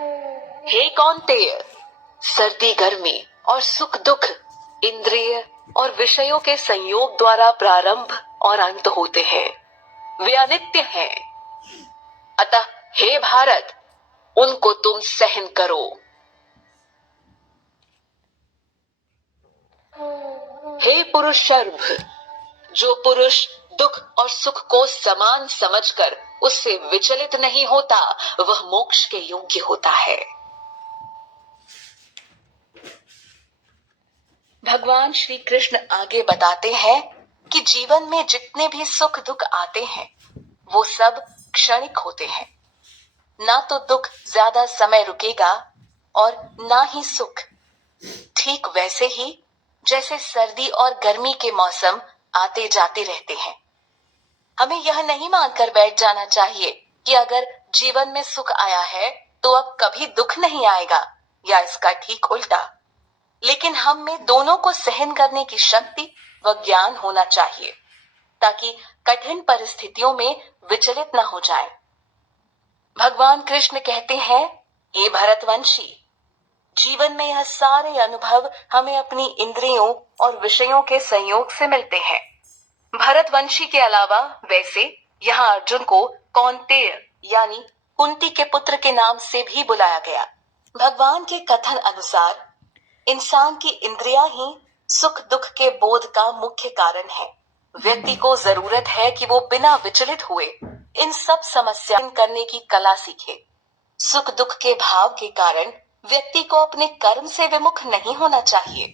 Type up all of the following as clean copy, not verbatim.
हे कौन्तेय, सर्दी गर्मी और सुख दुख इंद्रिय और विषयों के संयोग द्वारा प्रारंभ और अंत होते हैं। वे अनित्य हैं। अतः हे भारत, उनको तुम सहन करो। हे पुरुष शर्भ, जो पुरुष दुख और सुख को समान समझकर उससे विचलित नहीं होता, वह मोक्ष के योग्य होता है। भगवान श्री कृष्ण आगे बताते हैं कि जीवन में जितने भी सुख दुख आते हैं, वो सब क्षणिक होते हैं। ना तो दुख ज्यादा समय रुकेगा और ना ही सुख। ठीक वैसे ही जैसे सर्दी और गर्मी के मौसम आते जाते रहते हैं। हमें यह नहीं मानकर बैठ जाना चाहिए कि अगर जीवन में सुख आया है तो अब कभी दुख नहीं आएगा, या इसका ठीक उल्टा। लेकिन हम में दोनों को सहन करने की शक्ति व ज्ञान होना चाहिए, ताकि कठिन परिस्थितियों में विचलित न हो जाए। भगवान कृष्ण कहते हैं, हे भरतवंशी, जीवन में यह सारे अनुभव हमें अपनी इंद्रियों और विषयों के संयोग से मिलते हैं। भरतवंशी के अलावा वैसे यहाँ अर्जुन को कौन्तेय यानी कुंती के पुत्र के नाम से भी बुलाया गया। भगवान के कथन अनुसार इंसान की इंद्रियां ही सुख दुख के बोध का मुख्य कारण है। व्यक्ति को जरूरत है कि वो बिना विचलित हुए इन सब समस्याएं करने की कला सीखे। सुख दुख के भाव के कारण व्यक्ति को अपने कर्म से विमुख नहीं होना चाहिए।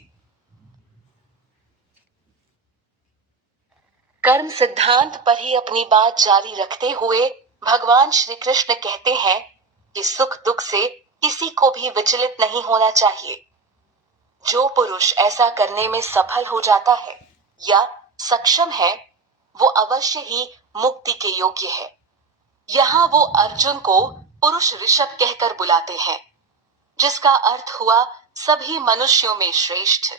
कर्म सिद्धांत पर ही अपनी बात जारी रखते हुए भगवान श्री कृष्ण कहते हैं कि सुख दुख से किसी को भी विचलित नहीं होना चाहिए। जो पुरुष ऐसा करने में सफल हो जाता है या सक्षम है, वो अवश्य ही मुक्ति के योग्य है। यहाँ वो अर्जुन को पुरुष ऋषभ कहकर बुलाते हैं, जिसका अर्थ हुआ सभी मनुष्यों में श्रेष्ठ।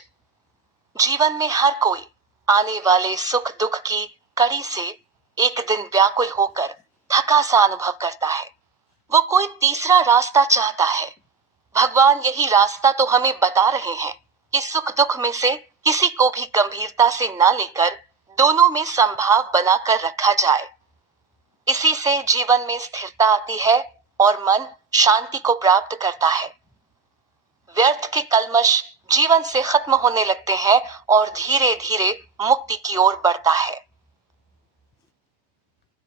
जीवन में हर कोई आने वाले सुख दुख की कड़ी से एक दिन व्याकुल होकर थका सा अनुभव करता है। वो कोई तीसरा रास्ता चाहता है। भगवान यही रास्ता तो हमें बता रहे हैं कि सुख दुख में से किसी को भी गंभीरता से ना लेकर दोनों में संभाव बनाकर रखा जाए। इसी से जीवन में स्थिरता आती है और मन शांति को प्राप्त करता है। व्यर्थ के कल्मश जीवन से खत्म होने लगते हैं और धीरे धीरे मुक्ति की ओर बढ़ता है।